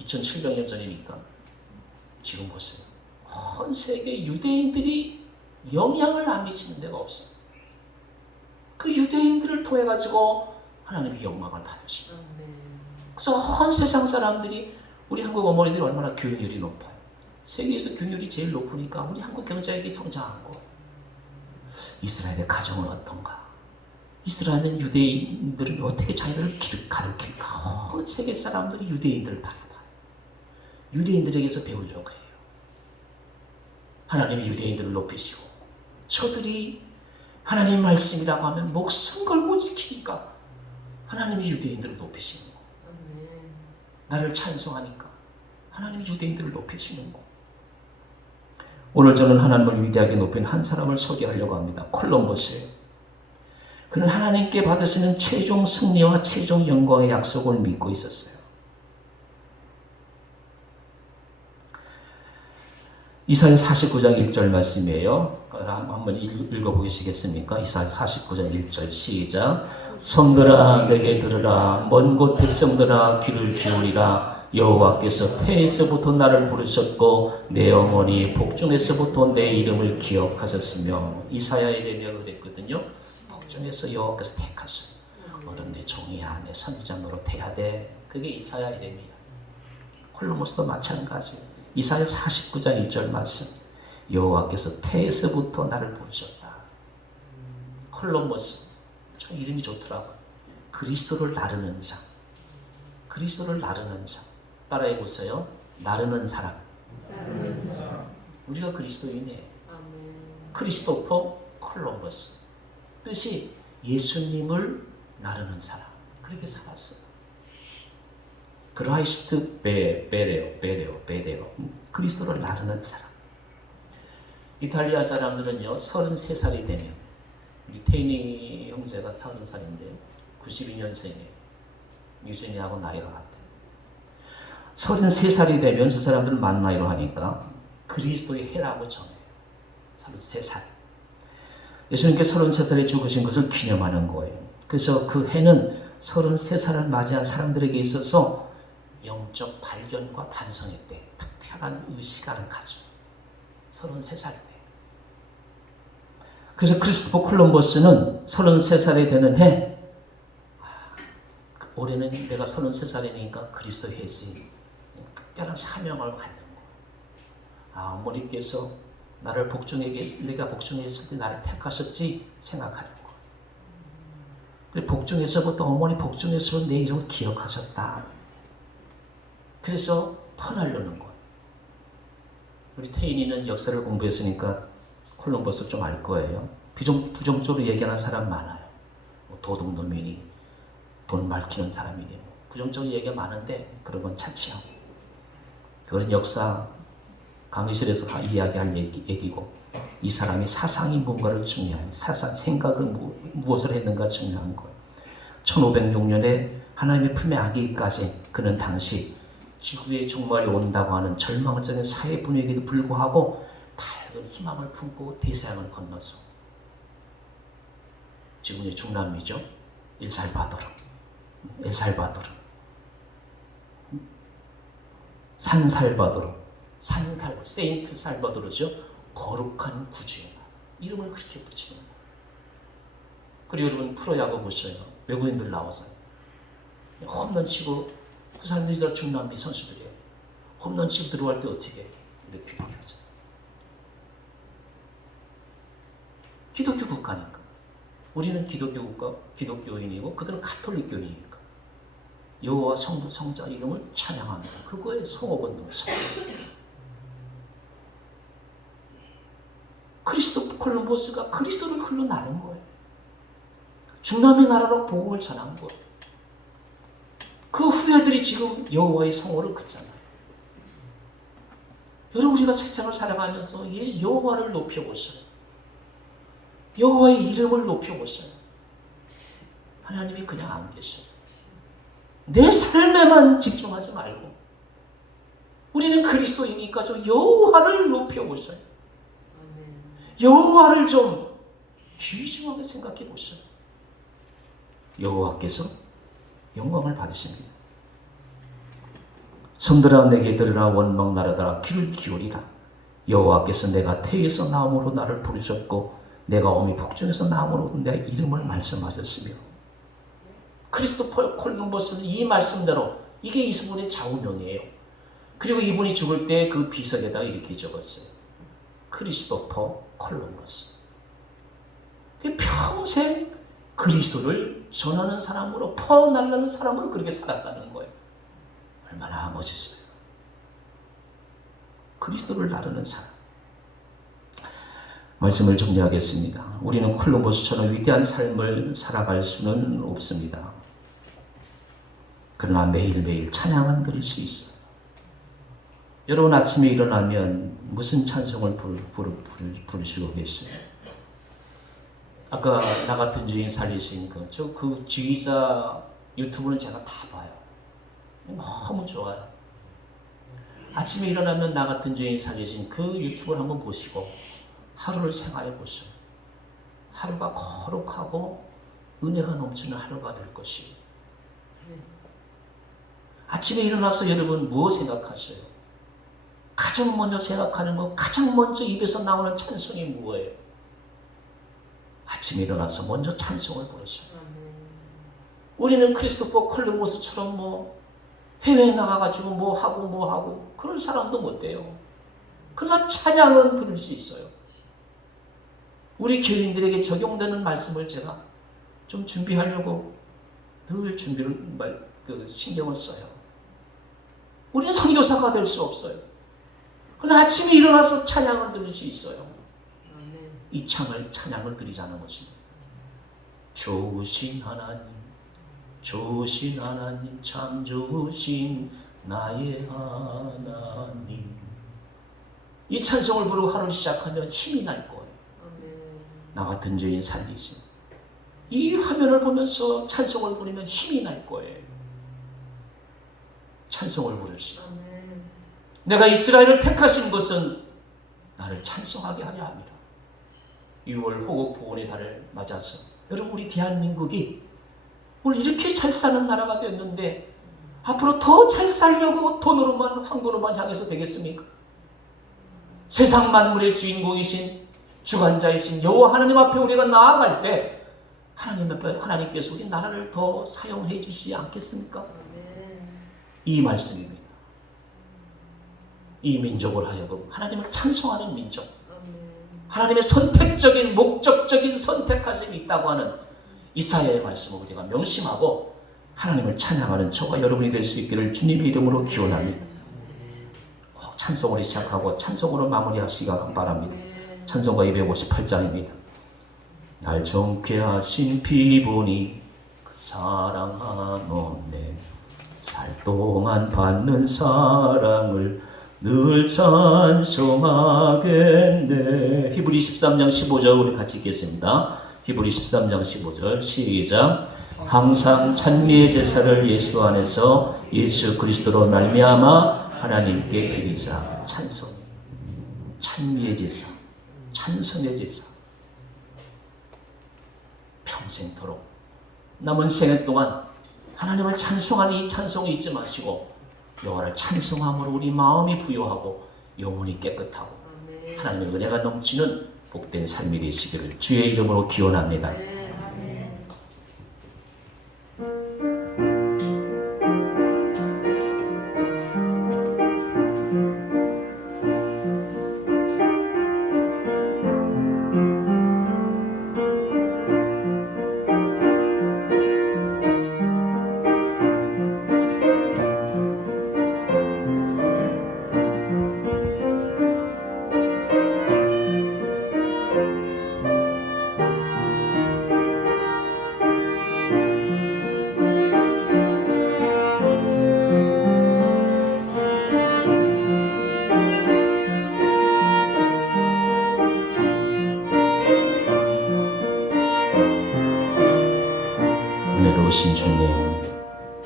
2700년 전이니까 지금 보세요. 전 세계 유대인들이 영향을 안 미치는 데가 없어요. 그 유대인들을 통해 가지고 하나님의 영광을 받으시고, 그래서 전 세상 사람들이, 우리 한국 어머니들이 얼마나 교육열이 높아요. 세계에서 교육열이 제일 높으니까 우리 한국 경제력이 성장한 거. 이스라엘의 가정은 어떤가? 이스라엘은 유대인들은 어떻게 자기들을 가르칠까? 전 세계 사람들이 유대인들을 바라봐요. 유대인들에게서 배우려고 해요. 하나님이 유대인들을 높이시고, 저들이 하나님 말씀이라고 하면 목숨 걸고 지키니까 하나님이 유대인들을 높이시는 거. 나를 찬송하니까 하나님이 유대인들을 높이시는 거. 오늘 저는 하나님을 위대하게 높인 한 사람을 소개하려고 합니다. 콜럼버스예요. 그는 하나님께 받으시는 최종 승리와 최종 영광의 약속을 믿고 있었어요. 이사야 49장 1절 말씀이에요. 한번 읽어보시겠습니까? 이사야 49장 1절 시작. 성들아 내게 들으라. 먼 곳 백성들아 귀를 기울이라. 여호와께서 태에서부터 나를 부르셨고 내 영혼이 복중에서부터 내 이름을 기억하셨으며. 이사야 이레미야가 그랬거든요. 복중에서 여호와께서 택하셨어. 너는 내 종이야. 내 선지자 노릇해야 돼. 그게 이사야 이레미야. 콜로모스도 마찬가지예요. 이사야 49장 1절 말씀. 여호와께서 태에서부터 나를 부르셨다. 콜럼버스. 참 이름이 좋더라고요. 그리스도를 나르는 자. 그리스도를 나르는 자. 따라해 보세요. 나르는 사람. 우리가 그리스도인이에요. 크리스토퍼 콜럼버스. 뜻이 예수님을 나르는 사람. 그렇게 살았어요. 크라이스트 베레오. 그리스도를 나르는 사람. 이탈리아 사람들은요, 33살이 되면, 우리 테이니 형제가 30살인데 92년생이에요. 유진이하고 나이가 같아요. 33살이 되면 저 사람들은 만 나이로 하니까 그리스도의 해라고 정해요. 33살. 예수님께 33살에 죽으신 것을 기념하는 거예요. 그래서 그 해는 33살을 맞이한 사람들에게 있어서 영적 발견과 반성의 때, 특별한 시간을 가져. 33살 때. 그래서 크리스토퍼 콜럼버스는 33살이 되는 해, 올해는 내가 33살이니까 그리스도 해지. 특별한 사명을 갖는 거예요. 어머니께서 나를 내가 복종했을 때 나를 택하셨지 생각하는 거예요. 그리고 복종에서부터 어머니 복종에서부터 내 이름을 기억하셨다. 그래서 퍼나르는 거예요. 우리 태인이는 역사를 공부했으니까 콜럼버스 좀 알 거예요. 부정적으로 얘기하는 사람 많아요. 도둑놈이니 돈 밝히는 사람이니 부정적으로 얘기가 많은데 그런 건 차치하고, 그건 역사 강의실에서 이야기할 얘기고, 이 사람이 사상이 뭔가를 중요한, 생각을 무엇을 했는가 중요한 거예요. 1506년에 하나님의 품에 안기까지 그는 당시 지구의 종말이 온다고 하는 절망적인 사회 분위기에도 불구하고 밝은 희망을 품고 대서양을 건너서, 지금의 중남미죠. 엘살바도르, 세인트 살바도르죠. 거룩한 구주의 이름을 그렇게 붙이는 거예요. 그리고 여러분 프로야구 보셔요. 외국인들 나와서 홈런 치고, 그 사람들이 다 중남미 선수들이에요. 홈런 치고 들어갈 때 어떻게 해요? 이렇게 하죠. 기독교 국가니까. 우리는 기독교 국가, 기독교인이고 그들은 가톨릭 교인이니까 여호와 성부 성자 이름을 찬양합니다. 그거에 성호번 넣어서 크리스토퍼 콜럼버스가 그리스도를 흘러 나른 거예요. 중남미 나라로 복음을 전한 거예요. 그 후예들이 지금 여호와의 성호를 긋잖아요. 여러분, 우리가 세상을 살아가면서 여호와를 높여보셔요. 여호와의 이름을 높여보셔요. 하나님이 그냥 안 계셔요. 내 삶에만 집중하지 말고 우리는 그리스도이니까 좀 여호와를 높여보셔요. 여호와를 좀 귀중하게 생각해 보셔요. 여호와께서 영광을 받으십니다. 성들아 내게 들으라, 원망 나라들아 귀를 기울이라. 여호와께서 내가 태에서 나옴으로 나를 부르셨고 내가 어미 복중에서 나옴으로 내 이름을 말씀하셨으며. 크리스토퍼 콜럼버스는 이 말씀대로, 이게 이분의 좌우명이에요. 그리고 이분이 죽을 때 그 비석에다가 이렇게 적었어요. 크리스토퍼 콜럼버스. 평생 그리스도를 전하는 사람으로, 퍼날르는 사람으로 그렇게 살았다는 거예요. 얼마나 멋있어요. 그리스도를 나르는 사람. 말씀을 정리하겠습니다. 우리는 콜럼버스처럼 위대한 삶을 살아갈 수는 없습니다. 그러나 매일매일 찬양은 드릴 수 있어요. 여러분 아침에 일어나면 무슨 찬송을 부르시고 계세요? 아까 나 같은 주인 살리신 그 지휘자 유튜브는 제가 다 봐요. 너무 좋아요. 아침에 일어나면 나 같은 주인 살리신 그 유튜브를 한번 보시고 하루를 생활해 보세요. 하루가 거룩하고 은혜가 넘치는 하루가 될 것이에요. 아침에 일어나서 여러분 무엇 생각하세요? 가장 먼저 생각하는 거, 가장 먼저 입에서 나오는 찬송이 뭐예요? 아침에 일어나서 먼저 찬송을 부르셔요. 우리는 크리스토퍼 콜럼버스처럼 해외에 나가가지고 뭐 하고 그럴 사람도 못 돼요. 그러나 찬양은 부를 수 있어요. 우리 교인들에게 적용되는 말씀을 제가 좀 준비하려고 늘 신경을 써요. 우리는 선교사가 될 수 없어요. 그러나 아침에 일어나서 찬양을 들을 수 있어요. 이 찬양을 드리자는 것입니다. 좋으신 하나님, 좋으신 하나님, 참 좋으신 나의 하나님. 이 찬송을 부르고 하루를 시작하면 힘이 날 거예요. 나 같은 죄인 살리시. 이 화면을 보면서 찬송을 부르면 힘이 날 거예요. 찬송을 부르시오. 내가 이스라엘을 택하신 것은 나를 찬송하게 하려 함이라. 6월 호국보훈의 달을 맞아서 여러분, 우리 대한민국이 오늘 이렇게 잘 사는 나라가 됐는데 앞으로 더 잘 살려고 돈으로만, 황금으로만 향해서 되겠습니까? 세상 만물의 주인공이신 주관자이신 여호와 하나님 앞에 우리가 나아갈 때 하나님께서 우리 나라를 더 사용해 주시지 않겠습니까? 이 말씀입니다. 이 민족을 하여금 하나님을 찬송하는 민족, 하나님의 선택적인 목적적인 선택하심이 있다고 하는 이사야의 말씀을 우리가 명심하고 하나님을 찬양하는 저와 여러분이 될 수 있기를 주님의 이름으로 기원합니다. 꼭 찬송으로 시작하고 찬송으로 마무리하시기 바랍니다. 찬송가 258장입니다. 날 정케 하신 피보니 그 사랑하노네. 살 동안 받는 사랑을 늘 찬송하겠네. 히브리 13장 15절 우리 같이 읽겠습니다. 히브리 13장 15절 시작. 항상 찬미의 제사를 예수 안에서 예수 그리스도로 말미암아 하나님께 드리자. 찬송, 찬미의 제사, 찬송의 제사. 평생토록 남은 생애 동안 하나님을 찬송하는 이 찬송을 잊지 마시고 여호와를 찬송함으로 우리 마음이 부요하고 영혼이 깨끗하고 하나님의 은혜가 넘치는 복된 삶이 되시기를 주의 이름으로 기원합니다. 은혜로우신 주님,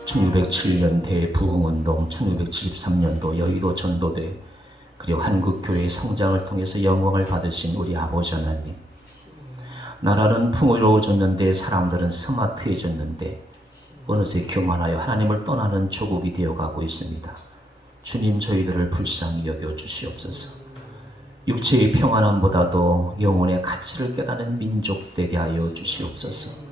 1607년 대부흥운동, 1673년도 여의도 전도대, 그리고 한국교회의 성장을 통해서 영광을 받으신 우리 아버지 하나님, 나라는 풍요로워졌는데 사람들은 스마트해졌는데 어느새 교만하여 하나님을 떠나는 조국이 되어가고 있습니다. 주님, 저희들을 불쌍히 여겨 주시옵소서. 육체의 평안함보다도 영혼의 가치를 깨닫는 민족 되게 하여 주시옵소서.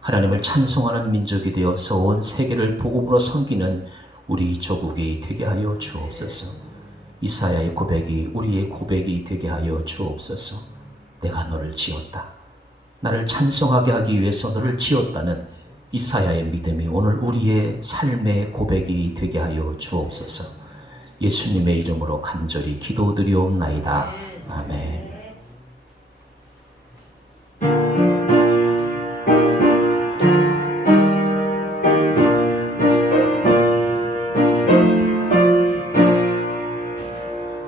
하나님을 찬송하는 민족이 되어서 온 세계를 복음으로 섬기는 우리 조국이 되게 하여 주옵소서. 이사야의 고백이 우리의 고백이 되게 하여 주옵소서. 내가 너를 지었다. 나를 찬송하게 하기 위해서 너를 지었다는 이사야의 믿음이 오늘 우리의 삶의 고백이 되게 하여 주옵소서. 예수님의 이름으로 간절히 기도드리옵나이다. 아멘.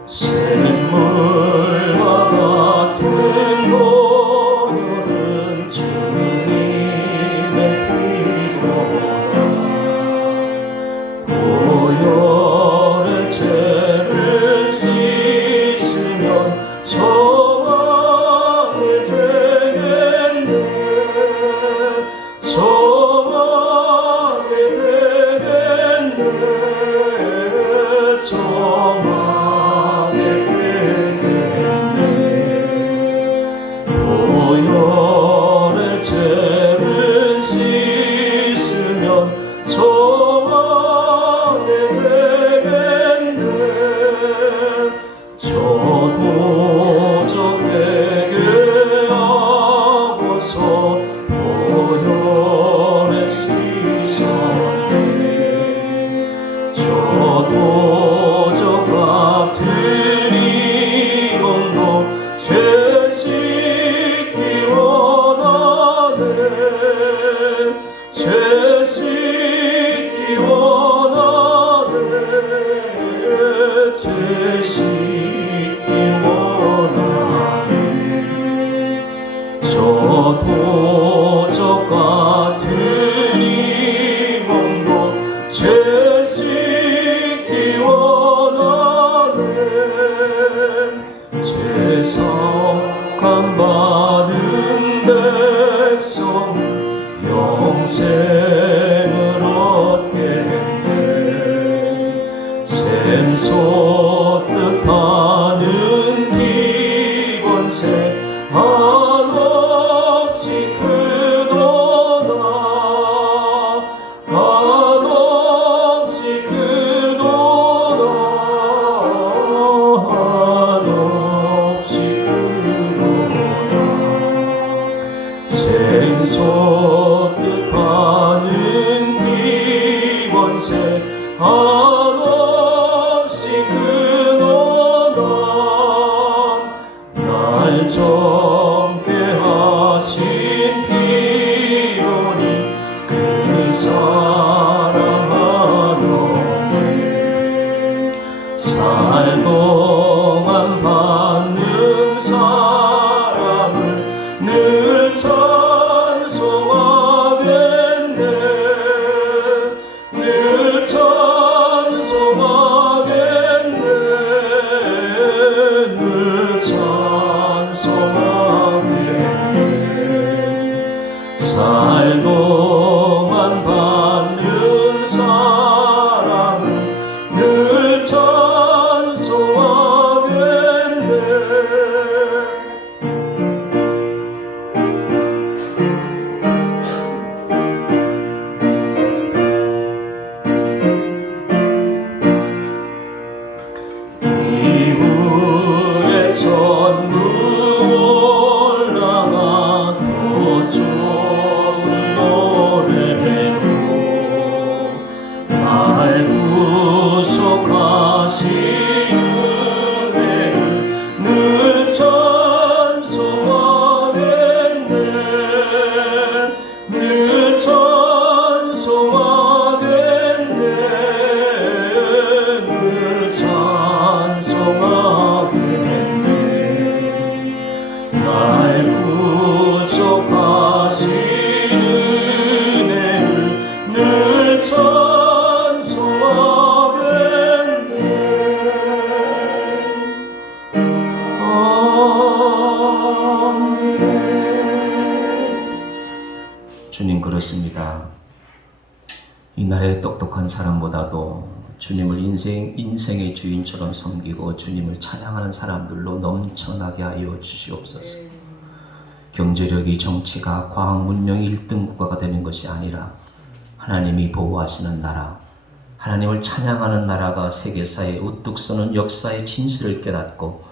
샘물과 같은 보혈은 주님의 피로라. 보혈의 죄를 씻으면 정하게 되겠네. 정하게 되겠네. 정하게 보혈의 죄를 씻으면 정하게 되겠네. 저도 저 회개하고서 보혈에 씻었네. 저도 저 같은 이름도 죄 씻기 원하네 죄 씻기 원하네 저 도적 같은 이 몸도 죄 씻기 원하네 죄 사함 받은 백성 영생을 얻겠네 샘솟 뜻하는 기권세 한없이 크도다 한없이 크도다 한없이 크도다 생소 뜻하는 기권세 한없이 크도다 날 젊게 하신 피로니 그 사랑하노니 살 동안 받는 사랑을 늘 찬송하겠네 늘 찬송하겠네 늘 찬송하겠네 살 동안 받는 사랑을 늘 찬송하겠네 이후에 천국 올라가 더 좋은 노래로 날 구속하신 은혜를 늘 찬송하겠네 늘 찬송하겠네 늘 찬송하겠네 날 구속하신 은혜를 늘 찬송하겠네 아멘 주님 그러십니다. 이날의 똑똑한 사람보다도 주님을 인생의 주인처럼 섬기고 주님을 찬양하는 사람들로 넘쳐나게 하여 주시옵소서. 경제력이 정치가 과학 문명이 1등 국가가 되는 것이 아니라 하나님이 보호하시는 나라, 하나님을 찬양하는 나라가 세계사에 우뚝 서는 역사의 진실을 깨닫고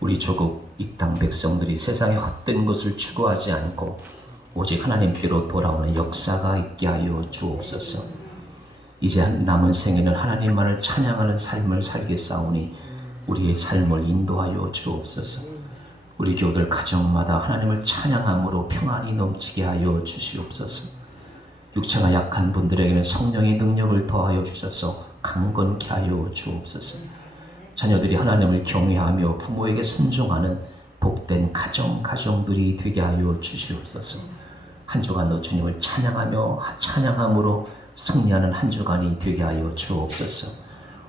우리 조국 이 땅 백성들이 세상의 헛된 것을 추구하지 않고 오직 하나님께로 돌아오는 역사가 있게 하여 주옵소서. 이제 남은 생에는 하나님만을 찬양하는 삶을 살겠사오니 우리의 삶을 인도하여 주옵소서. 우리 교우들 가정마다 하나님을 찬양함으로 평안이 넘치게 하여 주시옵소서. 육체가 약한 분들에게는 성령의 능력을 더하여 주셔서 강건케 하여 주옵소서. 자녀들이 하나님을 경외하며 부모에게 순종하는 복된 가정들이 되게 하여 주시옵소서. 한 주간도 주님을 찬양함으로 승리하는 한 주간이 되게 하여 주옵소서.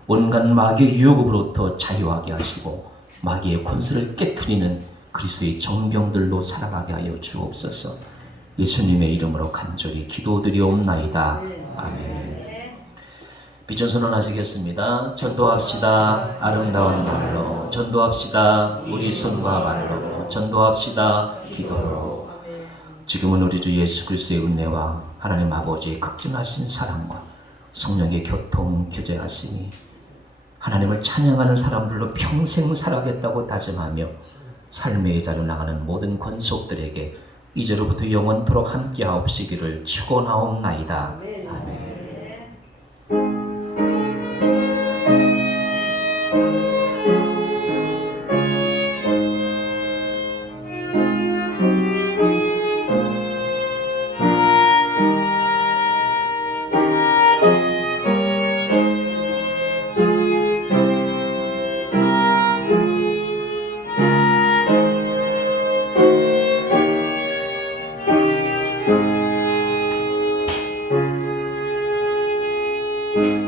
온갖 마귀의 유혹으로부터 자유하게 하시고 마귀의 권세를 깨트리는 그리스도의 정병들로 살아가게 하여 주옵소서. 예수님의 이름으로 간절히 기도드리옵나이다. 아멘. 비전 선언하시겠습니다. 전도합시다. 아름다운 말로 전도합시다. 우리 손과 발로 전도합시다. 기도로. 지금은 우리 주 예수 그리스도의 은혜와 하나님 아버지의 극진하신 사랑과 성령의 교통 교제하시니 하나님을 찬양하는 사람들로 평생 살아가겠다고 다짐하며 삶의 자로 나가는 모든 권속들에게 이제로부터 영원토록 함께하옵시기를 축원하옵나이다. 아멘. 주